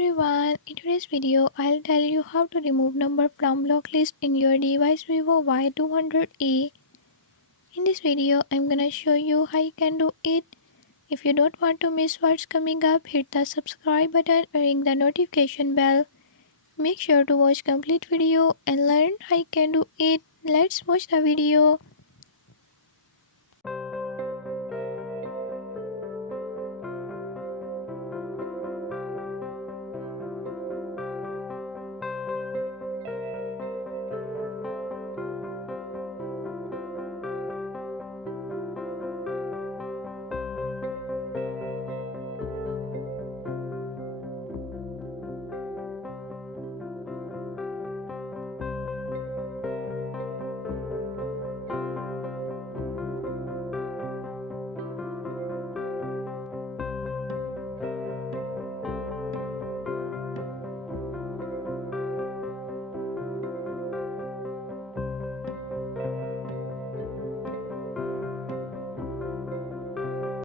everyone, in today's video I'll tell you how to remove number from block list in your device Vivo Y200e. In this video I'm gonna show you how you can do it. If you don't want to miss what's coming up, hit the subscribe button or ring the notification bell. Make sure to watch complete video and learn how you can do it. Let's watch the video.